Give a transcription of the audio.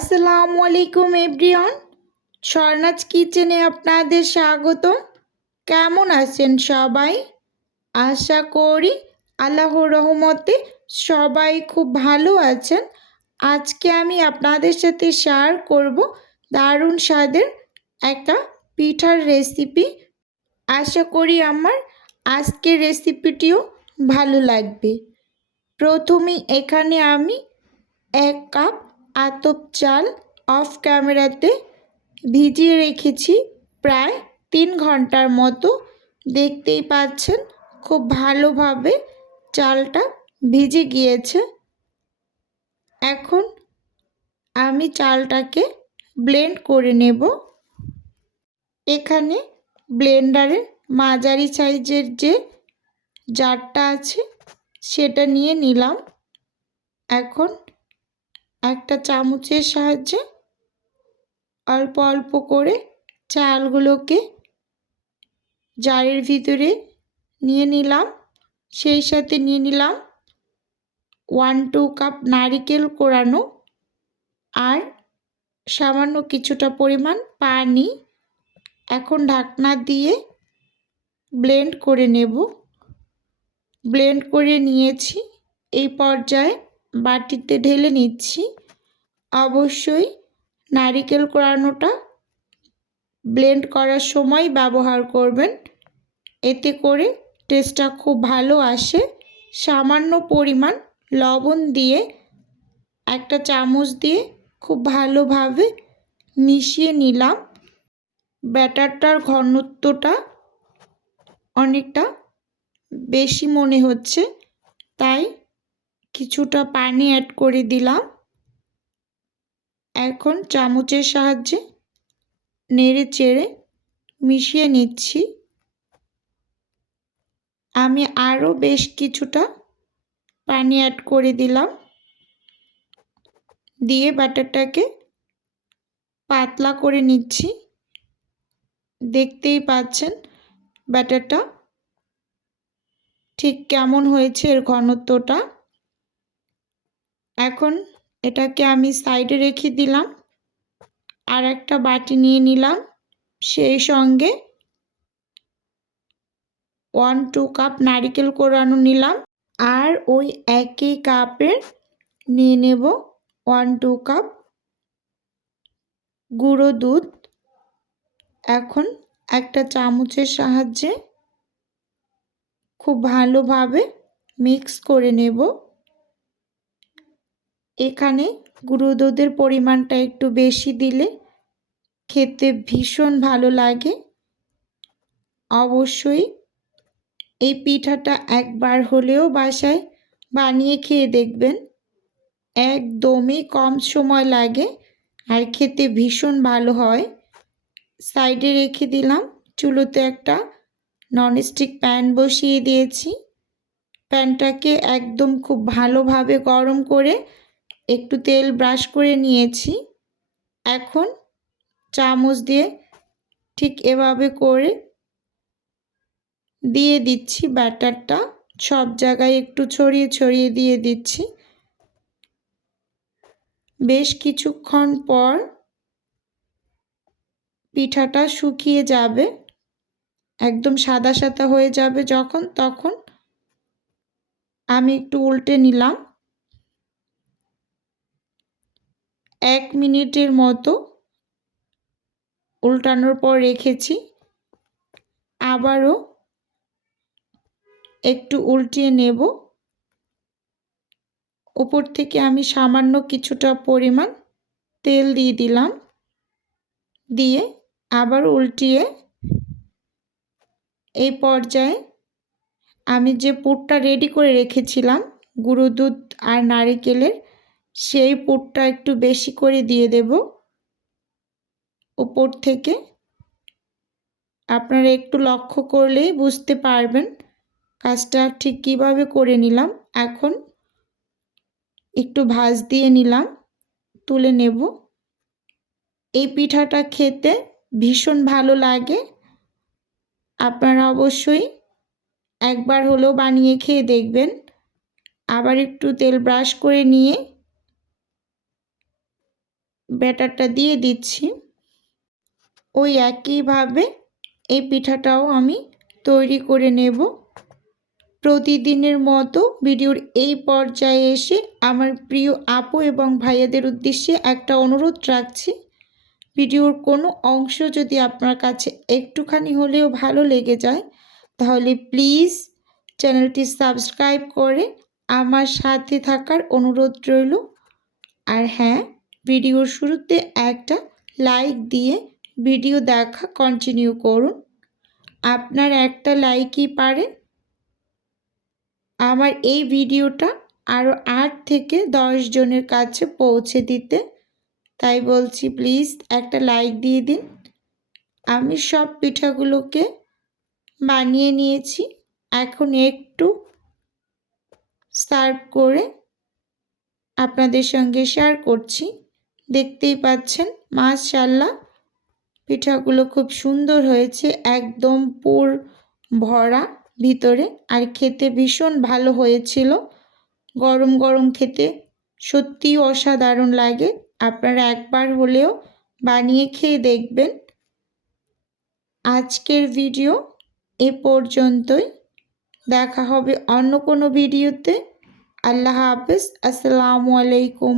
আসসালামু আলাইকুম এভরিওয়ান। স্বর্ণাজ কিচেনে আপনাদের স্বাগত কেমন আছেন সবাই? আশা করি আল্লাহ রহমতে সবাই খুব ভালো আছেন। আজকে আমি আপনাদের সাথে শেয়ার করব দারুণ স্বাদের একটা পিঠার রেসিপি আশা করি আমার আজকের রেসিপিটিও ভালো লাগবে। প্রথমে এখানে আমি এক কাপ আতপ চাল অফ ক্যামেরাতে ভিজিয়ে রেখেছি প্রায় তিন ঘণ্টার মতো। দেখতেই পাচ্ছেন খুব ভালোভাবে চালটা ভিজে গিয়েছে। এখন আমি চালটাকে ব্লেন্ড করে নেব। এখানে ব্লেন্ডারে মাঝারি সাইজের যে জারটা আছে, সেটা নিয়ে নিলাম। এখন একটা চামচের সাহায্যে অল্প অল্প করে চালগুলোকে জারের ভিতরে নিয়ে নিলাম। সেই সাথে নিয়ে নিলাম ওয়ান টু কাপ নারিকেল কোরানো আর সামান্য কিছুটা পরিমাণ পানি এখন ঢাকনা দিয়ে ব্লেন্ড করে নেব। ব্লেন্ড করে নিয়েছি। এই পর্যায়ে বাটিতে ঢেলে নিচ্ছি। অবশ্যই নারিকেল কোরানোটা ব্লেন্ড করার সময় ব্যবহার করবেন। এতে করে টেস্টটা খুব ভালো আসে। সামান্য পরিমাণ লবণ দিয়ে একটা চামচ দিয়ে খুব ভালোভাবে মিশিয়ে নিলাম। ব্যাটারটার ঘনত্বটা অনেকটা বেশি মনে হচ্ছে, তাই কিছুটা পানি অ্যাড করে দিলাম। এখন চামচের সাহায্যে নেড়ে চেড়ে মিশিয়ে নিচ্ছি। আমি আরও বেশ কিছুটা পানি অ্যাড করে দিলাম। দিয়ে ব্যাটারটাকে পাতলা করে নিচ্ছি। দেখতেই পাচ্ছেন ব্যাটারটা ঠিক কেমন হয়েছে এর ঘনত্বটা। এখন এটাকে আমি সাইডে রেখে দিলাম আর একটা বাটি নিয়ে নিলাম। সেই সঙ্গে ওয়ান টু কাপ নারিকেল কোরানো নিলাম আর ওই একই কাপের নিয়ে নেব ওয়ান টু কাপ গুঁড়ো দুধ। এখন একটা চামচের সাহায্যে খুব ভালোভাবে মিক্স করে নেব। এখানে গুঁড়ো দুধের পরিমাণটা একটু বেশি দিলে খেতে ভীষণ ভালো লাগে। অবশ্যই এই পিঠাটা একবার হলেও বাসায় বানিয়ে খেয়ে দেখবেন। একদমই কম সময় লাগে আর খেতে ভীষণ ভালো হয়। সাইডে রেখে দিলাম, চুলোতে একটা ননস্টিক প্যান বসিয়ে দিয়েছি। প্যানটাকে একদম খুব ভালোভাবে গরম করে একটু তেল ব্রাশ করে নিয়েছি। এখন চামচ দিয়ে ঠিক এভাবে করে দিয়ে দিচ্ছি ব্যাটারটা। সব জায়গায় একটু ছড়িয়ে ছড়িয়ে দিয়ে দিচ্ছি। বেশ কিছুক্ষণ পর পিঠাটা শুকিয়ে যাবে। একদম সাদা সাদা হয়ে যাবে যখন, তখন আমি একটু উল্টে নিলাম। এক মিনিটের মতো উল্টানোর পর রেখেছি। আবারও একটু উল্টিয়ে নেব। উপর থেকে আমি সামান্য কিছুটা পরিমাণ তেল দিয়ে দিলাম। দিয়ে আবার উল্টিয়ে এই পর্যায়ে আমি যে পুরটা রেডি করে রেখেছিলাম, গুঁড়ো দুধ আর নারিকেলের সেই পুরটা একটু বেশি করে দিয়ে দেব। উপর থেকে। আপনারা একটু লক্ষ্য করলেই বুঝতে পারবেন কাজটা ঠিক কীভাবে করে নিলাম। এখন একটু ভাজ দিয়ে নিলাম, তুলে নেব। এই পিঠাটা খেতে ভীষণ ভালো লাগে। আপনারা অবশ্যই একবার হলেও বানিয়ে খেয়ে দেখবেন। আবার একটু তেল ব্রাশ করে নিয়ে ব্যাটারটা দিয়ে দিচ্ছি। ওই একইভাবে এই পিঠাটাও আমি তৈরি করে নেব। প্রতিদিনের মতো ভিডিওর এই পর্যায়ে এসে আমার প্রিয় আপু এবং ভাইয়াদের উদ্দেশ্যে একটা অনুরোধ রাখছি। ভিডিওর কোনো অংশ যদি আপনার কাছে একটুখানি হলেও ভালো লেগে যায়, তাহলে প্লিজ চ্যানেলটি সাবস্ক্রাইব করে আমার সাথে থাকার অনুরোধ রইল। আর হ্যাঁ ভিডিওর শুরুতে একটা লাইক দিয়ে ভিডিও দেখা কন্টিনিউ করুন। আপনার একটা লাইকই পারে। আমার এই ভিডিওটা আরও আট থেকে দশ জনের কাছে পৌঁছে দিতে। তাই বলছি প্লিজ একটা লাইক দিয়ে দিন। আমি সব পিঠাগুলোকে বানিয়ে নিয়েছি। এখন একটু সার্ভ করে আপনাদের সঙ্গে শেয়ার করছি। দেখতেই পাচ্ছেন মাশাল্লাহ পিঠাগুলো খুব সুন্দর হয়েছে, একদম পুর ভরা ভিতরে। আর খেতে ভীষণ ভালো হয়েছিল। গরম গরম খেতে সত্যিই অসাধারণ লাগে। আপনারা একবার হলেও বানিয়ে খেয়ে দেখবেন। আজকের ভিডিও এ পর্যন্তই। দেখা হবে অন্য কোনো ভিডিওতে। আল্লাহ হাফেজ। আসসালামু আলাইকুম।